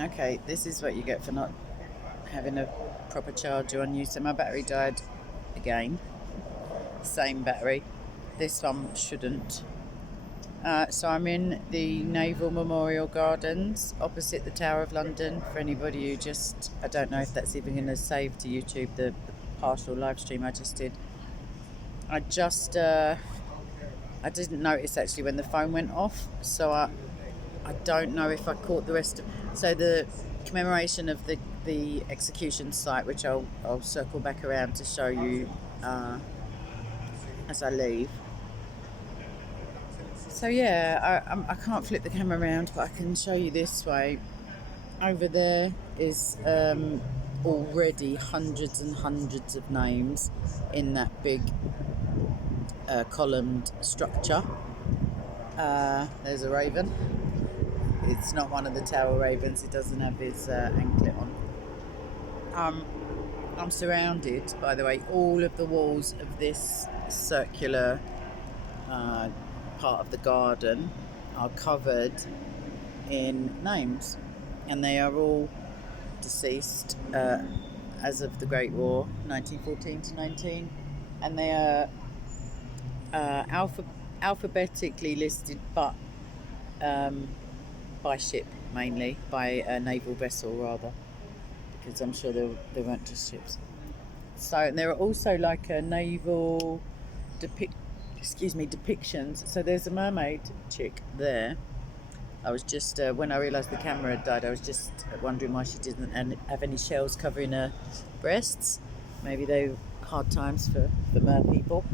Okay, this is what you get for not having a proper charger on you. So my battery died again. Same battery. This one shouldn't. So I'm in the Naval Memorial Gardens opposite the Tower of London. For anybody who just, I don't know if that's even going to save to YouTube the partial live stream I just did. I didn't notice actually when the phone went off, so I don't know if I caught the rest of. So the commemoration of the execution site, which I'll circle back around to show you as I leave. So yeah, I can't flip the camera around, but I can show you this way. Over there is already hundreds and hundreds of names in that big columned structure. There's a raven. It's not one of the tower ravens. It doesn't have his anklet on. I'm surrounded, by the way, all of the walls of this circular part of the garden are covered in names, and they are all deceased as of the Great War, 1914 to 19, and they are alphabetically listed, but by ship mainly, by a naval vessel rather, because I'm sure they weren't just ships. So there are also like a naval depictions. So there's a mermaid chick there. I was just when I realised the camera had died, I was just wondering why she didn't have any shells covering her breasts. Maybe they were hard times for mer people.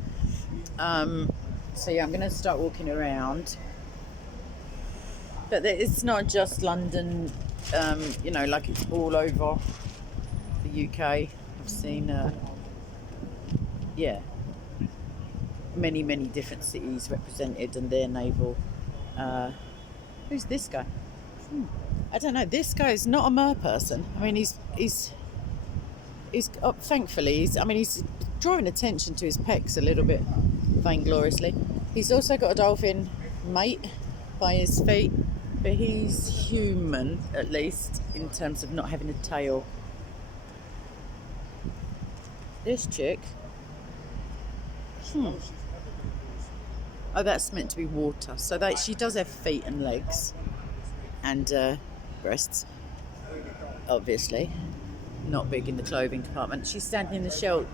So yeah, I'm going to start walking around. But it's not just London, like it's all over the UK. I've seen, many different cities represented and their naval. Who's this guy? I don't know. This guy is not a mer person. I mean, he's thankfully he's drawing attention to his pecs a little bit vaingloriously. He's also got a dolphin mate by his feet, but he's human at least in terms of not having a tail. This chick. Oh, that's meant to be water. So she does have feet and legs and breasts, obviously. Not big in the clothing department. She's standing in the shell.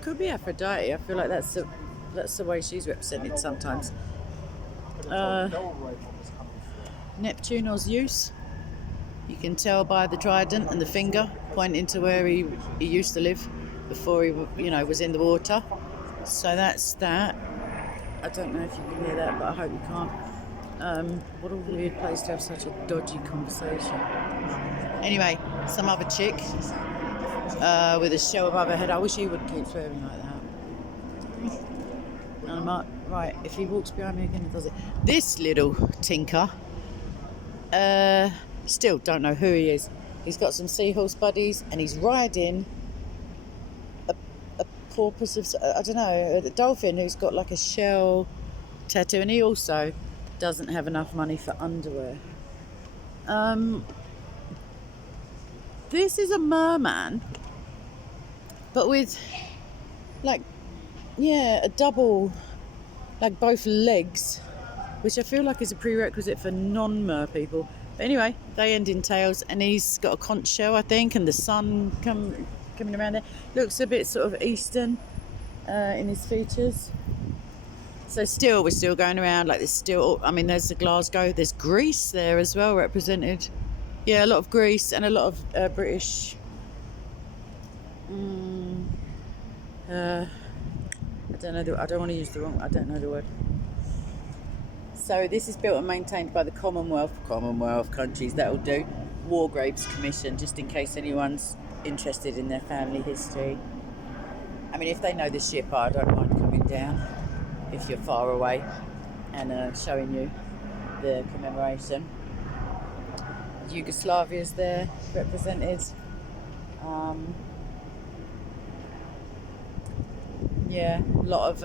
Could be Aphrodite. I feel like that's the way she's represented sometimes. Neptune or Zeus. You can tell by the trident and the finger pointing to where he used to live before he was in the water. So that's that. I don't know if you can hear that, but I hope you can't. What a weird place to have such a dodgy conversation. Anyway, some other chick with a shell above her head. I wish he would keep swearing like that. And I'm like, right, if he walks behind me again, he does it. This little tinker, still don't know who he is. He's got some seahorse buddies and he's riding a porpoise of, I don't know, a dolphin who's got like a shell tattoo, and he also doesn't have enough money for underwear. This is a merman, but with a double, like both legs, which I feel like is a prerequisite for non-mer people. But anyway, they end in tails, and he's got a conch shell, I think, and the sun coming around there. Looks a bit sort of eastern in his features. So we're still going around like there's the Glasgow, there's Greece there as well represented. Yeah, a lot of Greece and a lot of British. I don't know. I don't want to use the wrong. I don't know the word. So this is built and maintained by the Commonwealth countries. That'll do. War Graves Commission, just in case anyone's interested in their family history. I mean, if they know the ship, I don't mind coming down if you're far away and showing you the commemoration. Yugoslavia's there represented. A lot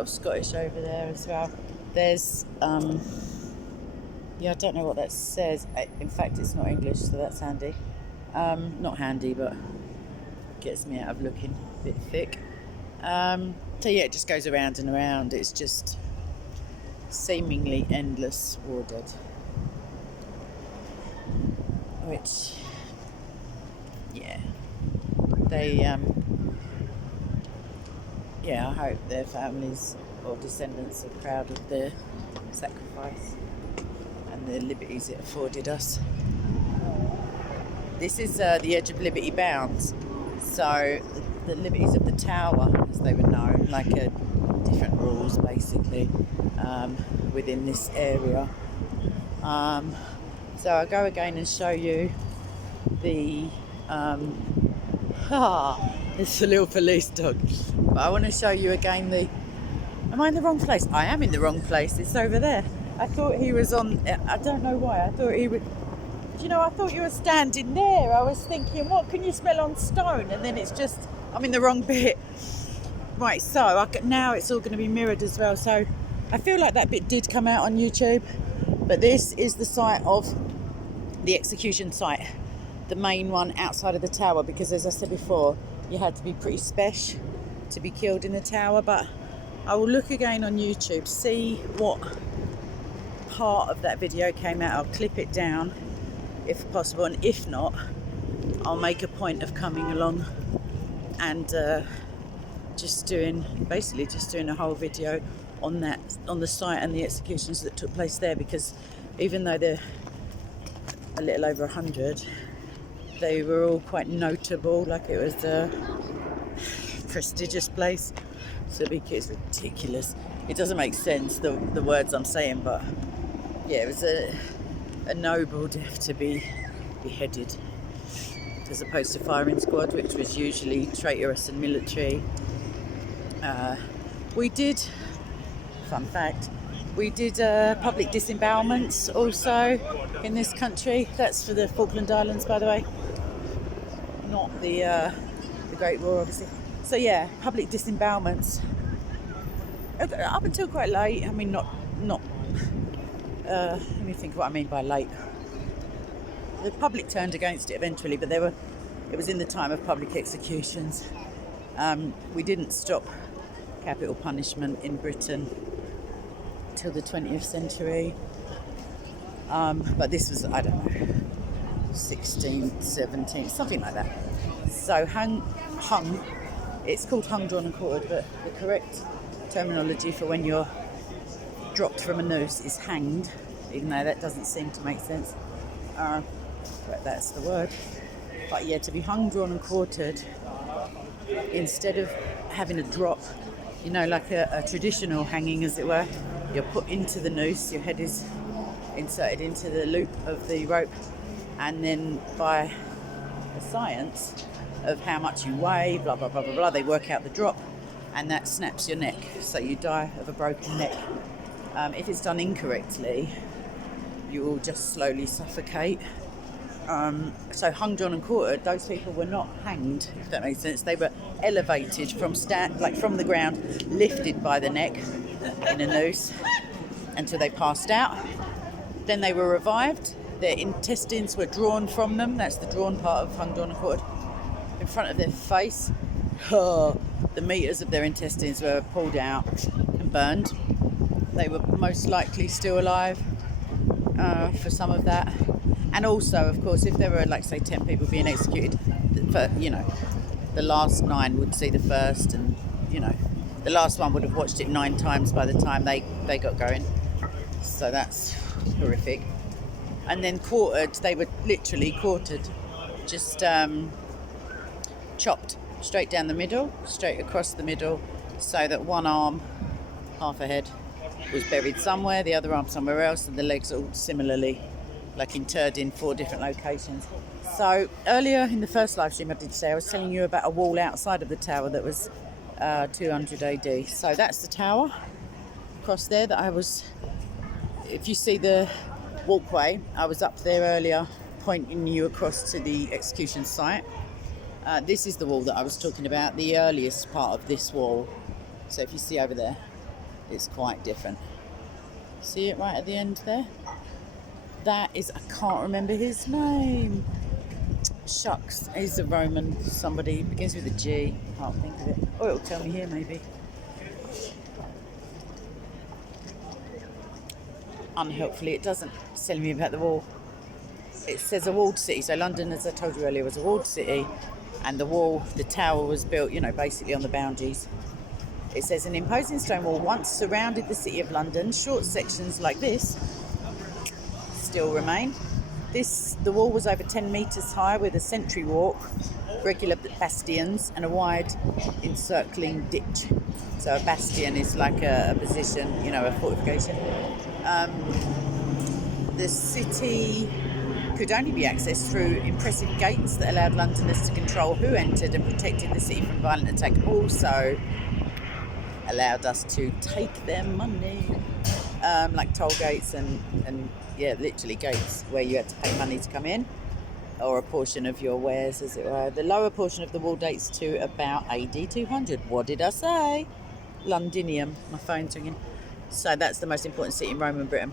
of Scottish over there as well. There's Yeah, I don't know what that says. In fact, it's not English, so that's handy. Not handy, but gets me out of looking a bit thick. So yeah, it just goes around and around. It's just seemingly endless watered, which, yeah, they, yeah, I hope their families or descendants are proud of their sacrifice and the liberties it afforded us. This is the edge of Liberty Bounds, so the liberties of the tower, as they were known, like different rules basically within this area. So I'll go again and show you the it's a little police dog, but I want to show you again the, am I in the wrong place? I am in the wrong place, it's over there. I thought he was on, I don't know why, I thought he would, you know, I thought you were standing there. I was thinking, what can you smell on stone? And then it's just, I'm in the wrong bit. Right, so now it's all going to be mirrored as well. So I feel like that bit did come out on YouTube, but this is the site of the execution site, the main one outside of the tower, because as I said before, you had to be pretty special to be killed in the tower. But I will look again on YouTube, see what part of that video came out. I'll clip it down if possible, and if not, I'll make a point of coming along and just doing a whole video on that, on the site and the executions that took place there, because even though they're a little over 100, they were all quite notable. Like, it was a prestigious place, so it's ridiculous. It doesn't make sense, the words I'm saying, but yeah, it was a noble death to be beheaded, as opposed to firing squad, which was usually traitorous and military. We did, fun fact, we did public disembowelments also in this country. That's for the Falkland Islands, by the way, not the Great War, obviously. So yeah, public disembowelments up until quite late. I mean, not. Let me think what I mean by late. The public turned against it eventually, but it was in the time of public executions. We didn't stop capital punishment in Britain till the 20th century. But this was, I don't know, 16th, 17th, something like that. So hung, it's called hung, drawn and quartered, but the correct terminology for when you're dropped from a noose is hanged, even though that doesn't seem to make sense. But that's the word. But yeah, to be hung, drawn and quartered, instead of having a drop, you know, like a traditional hanging, as it were, you're put into the noose, your head is inserted into the loop of the rope, and then by the science of how much you weigh, blah, blah, blah, blah, blah, they work out the drop, and that snaps your neck, so you die of a broken neck. If it's done incorrectly, you will just slowly suffocate. So hung, drawn and quartered, those people were not hanged, if that makes sense. They were elevated from from the ground, lifted by the neck in a noose until they passed out. Then they were revived. Their intestines were drawn from them. That's the drawn part of hung, drawn and quartered. In front of their face, the meters of their intestines were pulled out and burned. They were most likely still alive for some of that. And also, of course, if there were, like, say, 10 people being executed, you know, the last 9 would see the first, and, you know, the last one would have watched it 9 times by the time they got going. So that's horrific. And then quartered, they were literally quartered, just chopped straight down the middle, straight across the middle, so that one arm, half a head, was buried somewhere, the other arm somewhere else, and the legs all similarly, like, interred in 4 different locations. So earlier in the first live stream I did say, I was telling you about a wall outside of the tower that was 200 AD. So that's the tower across there that I was, if you see the walkway, I was up there earlier pointing you across to the execution site. This is the wall that I was talking about, the earliest part of this wall. So if you see over there, it's quite different. See it right at the end there? That is, I can't remember his name. Shucks, he's a Roman somebody, begins with a G, can't think of it. Or it'll tell me here maybe. Unhelpfully, it doesn't tell me about the wall. It says a walled city. So London, as I told you earlier, was a walled city, and the tower was built, basically on the boundaries. It says an imposing stone wall once surrounded the city of London. Short sections like this still remain. The wall was over 10 metres high with a sentry walk, regular bastions, and a wide encircling ditch. So a bastion is like a position, a fortification. The city could only be accessed through impressive gates that allowed Londoners to control who entered and protected the city from violent attack. Also allowed us to take their money, like toll gates and literally gates where you had to pay money to come in, or a portion of your wares, as it were. The lower portion of the wall dates to about AD 200. What did I say? Londinium. My phone's ringing. So that's the most important city in Roman Britain.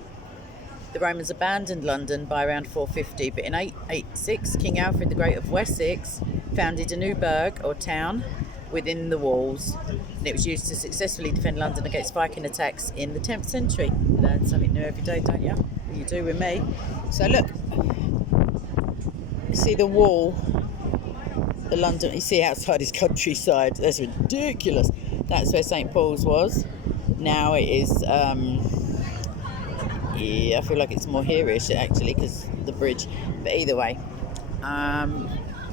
The Romans abandoned London by around 450, but in 886, King Alfred the Great of Wessex founded a new burg or town within the walls, and it was used to successfully defend London against Viking attacks in the 10th century. Learn something new every day, don't you? You do with me. So look, you see the wall, the London, you see outside is countryside. That's ridiculous. That's where St. Paul's was. Now it is, I feel like it's more here-ish actually because the bridge. But either way,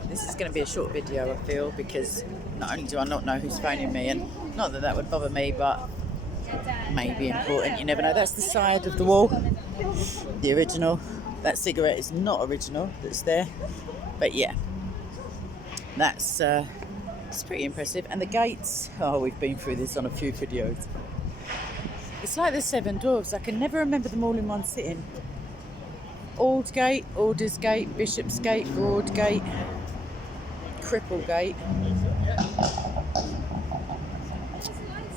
this is going to be a short video, I feel, because not only do I not know who's phoning me, and not that that would bother me, but may be important, you never know. That's the side of the wall, the original. That cigarette is not original, that's there, but yeah, that's it's pretty impressive. And the gates, we've been through this on a few videos. It's like the Seven Dwarfs. I can never remember them all in one sitting. Aldgate, Aldersgate, Bishopsgate, Broadgate, Cripplegate.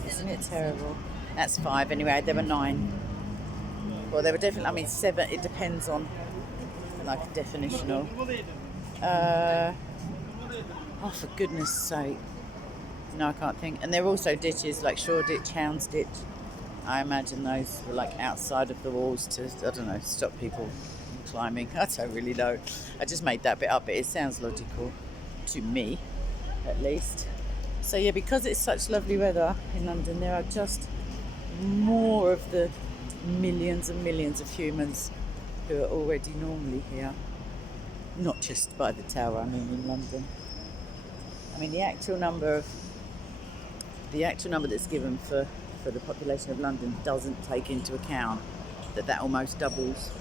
Isn't it terrible? That's 5 anyway. There were 9. Well, there were definitely, 7. It depends on, like, definitional. For goodness sake. No, I can't think. And there were also ditches like Shoreditch, Houndsditch. I imagine those were like outside of the walls to, I don't know, stop people climbing. I don't really know. I just made that bit up, but it sounds logical to me, at least. So yeah, because it's such lovely weather in London, there are just more of the millions and millions of humans who are already normally here. Not just by the tower, in London. The actual number that's given for the population of London doesn't take into account that almost doubles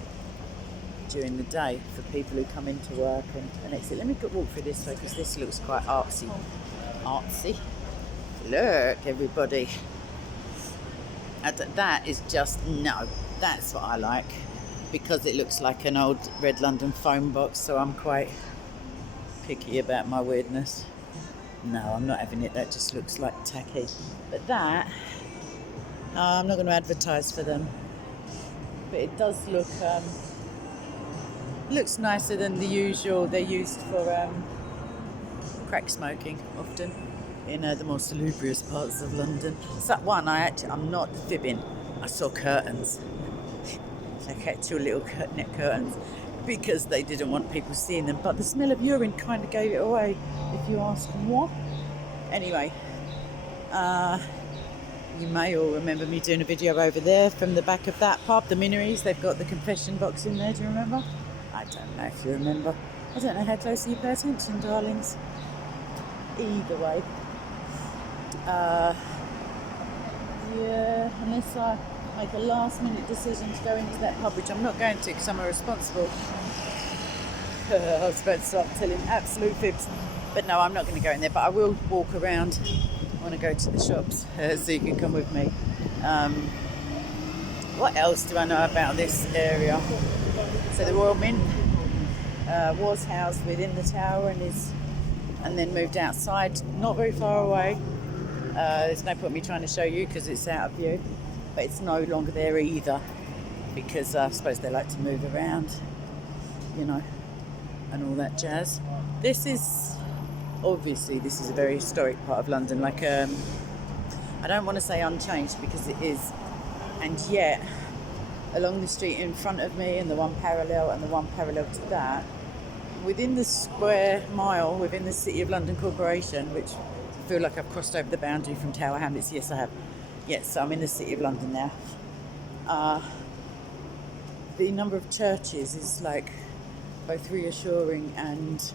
during the day for people who come into work and exit. Let me walk through this way because this looks quite artsy. Look, everybody. That is just, that's what I like, because it looks like an old Red London phone box, so I'm quite picky about my weirdness. No, I'm not having it. That just looks like tacky. But that, I'm not going to advertise for them. But it does look, looks nicer than the usual. They're used for crack smoking often in the more salubrious parts of London. It's that one, I'm not fibbing. I saw curtains. Like actual little net curtains, because they didn't want people seeing them. But the smell of urine kind of gave it away, if you ask what. Anyway, you may all remember me doing a video over there from the back of that pub, the Minories. They've got the confession box in there, do you remember? I don't know if you remember. I don't know how closely you pay attention, darlings. Either way. Yeah, unless I make a last minute decision to go into that pub, which I'm not going to because I'm irresponsible. I was about to start telling absolute fibs. But no, I'm not going to go in there, but I will walk around. I want to go to the shops, so you can come with me. What else do I know about this area? So the Royal Mint was housed within the tower and then moved outside, not very far away. There's no point me trying to show you because it's out of view, but it's no longer there either. because I suppose they like to move around, you know, and all that jazz. This is a very historic part of London. Like, I don't want to say unchanged because it is, and yet along the street in front of me and the one parallel and the one parallel to that, within the square mile within the City of London Corporation, which I feel like I've crossed over the boundary from Tower Hamlets. Yes, I have. Yes, I'm in the City of London now. The number of churches is like both reassuring and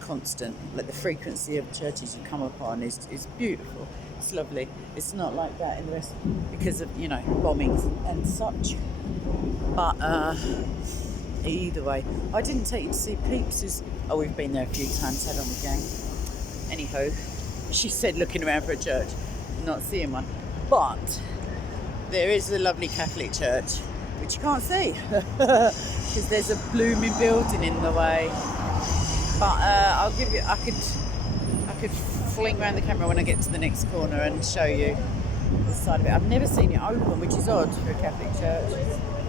constant. Like the frequency of churches you come upon is beautiful. It's lovely. It's not like that in the rest because of, you know, bombings and such. But either way, I didn't take you to see Peeps. We've been there a few times, haven't we, gang? Anyhow, she said looking around for a church, not seeing one. But there is a lovely Catholic church, which you can't see because there's a blooming building in the way. But I'll give you. I could fling around the camera when I get to the next corner and show you the side of it. I've never seen it open, which is odd for a Catholic church.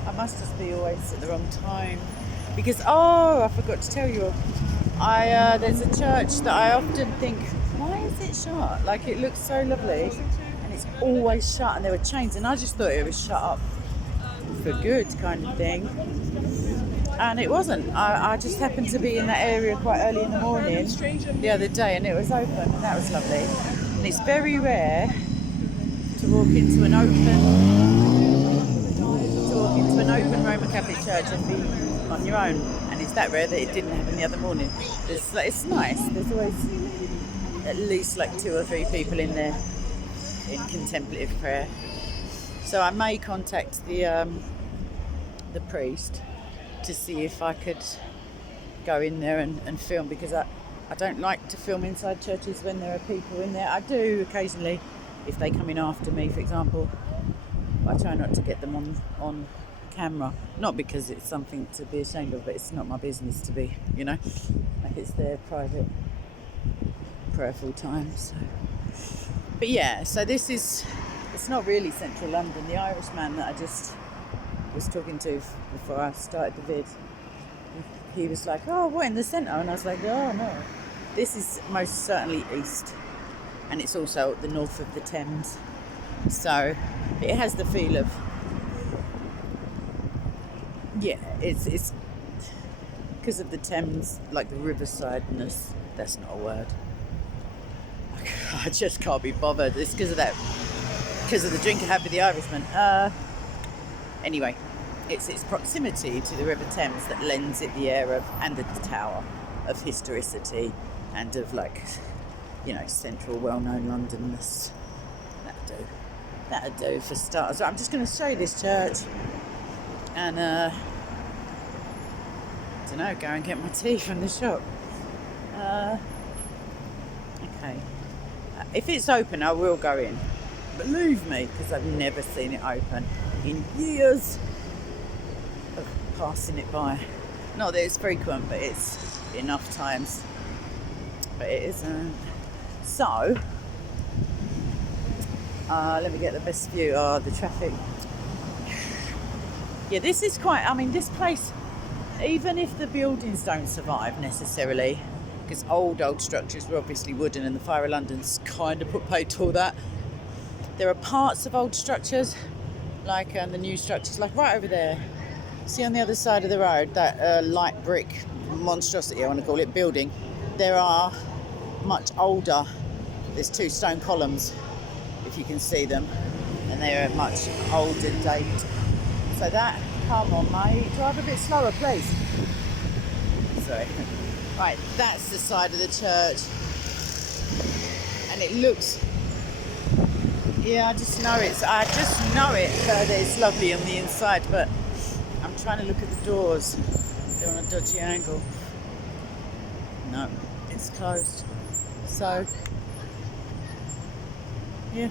I must just be always at the wrong time because I forgot to tell you. There's a church that I often think, why is it shut? Like it looks so lovely, and it's always shut, and there were chains, and I just thought it was shut up for good, kind of thing. And it wasn't. I just happened to be in that area quite early in the morning the other day, and it was open, and that was lovely. And it's very rare to walk into an open Roman Catholic church and be on your own. And it's that rare that it didn't happen the other morning. It's nice. There's always at least like 2 or 3 people in there in contemplative prayer. So I may contact the priest to see if I could go in there and film, because I don't like to film inside churches when there are people in there. I do occasionally if they come in after me, for example. I try not to get them on camera, not because it's something to be ashamed of, but it's not my business to be, you know, like it's their private prayerful time. So, but yeah, so it's not really central London. The Irishman that I just was talking to before I started the vid, he was like, oh, what, in the centre? And I was like, oh no, this is most certainly east, and it's also at the north of the Thames, so it has the feel of, yeah, it's because of the Thames, like the riversideness. That's not a word. I just can't be bothered. It's because of that, because of the drink I had with the Irishman. Anyway, it's its proximity to the River Thames that lends it the air of, and the tower, of historicity and of, like, you know, central, well-known Londonness. That'd do for starters. So I'm just going to show you this church and, I don't know, go and get my tea from the shop. Okay. If it's open, I will go in. Believe me, because I've never seen it open in years of passing it by. Not that it's frequent, but it's enough times. But it isn't. So, let me get the best view. The traffic. Yeah, this is quite, I mean, this place, even if the buildings don't survive necessarily, because old structures were obviously wooden and the Fire of London's kind of put paid to all that. There are parts of old structures, like the new structures, like right over there. See on the other side of the road, that light brick monstrosity, I want to call it, building. There are much older, there's 2 stone columns, if you can see them, and they are much older date. So that, come on mate, drive a bit slower please. Sorry. Right, that's the side of the church. And it looks, yeah, I just know it that it's lovely on the inside, but I'm trying to look at the doors. They're on a dodgy angle. No, it's closed. So, yeah.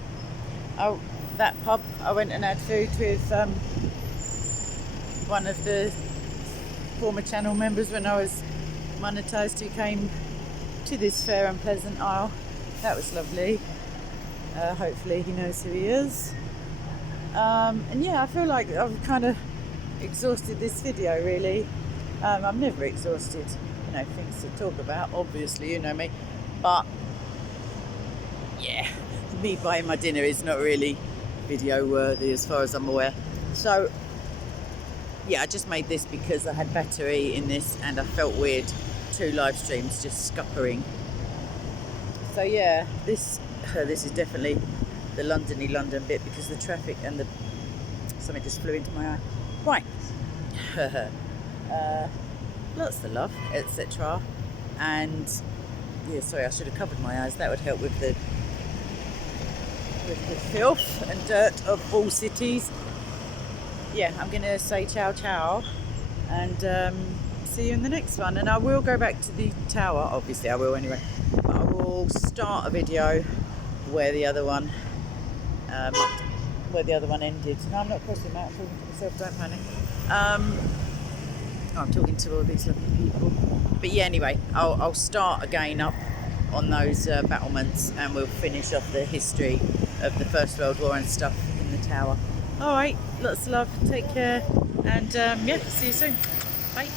Oh, that pub, I went and had food with one of the former channel members when I was monetised, who came to this fair and pleasant isle. That was lovely. Hopefully he knows who he is. And yeah, I feel like I've kind of exhausted this video really. I'm never exhausted, you know, things to talk about, obviously, you know me, but yeah, me buying my dinner is not really video worthy as far as I'm aware. So yeah, I just made this because I had battery in this and I felt weird, 2 live streams just scuppering. So yeah, this is definitely the London-y London bit because the traffic and the something just flew into my eye. Right. Lots of love, etc. And yeah, sorry, I should have covered my eyes. That would help with the filth and dirt of all cities. Yeah, I'm gonna say ciao ciao and see you in the next one. And I will go back to the tower, obviously I will anyway, but I will start a video where the other one ended. No, I'm not crossing that, I'm talking to myself, don't panic. I'm talking to all these lovely people. But yeah, anyway, I'll start again up on those battlements and we'll finish off the history of the First World War and stuff in the tower. Alright, lots of love, take care, and yeah, see you soon. Bye.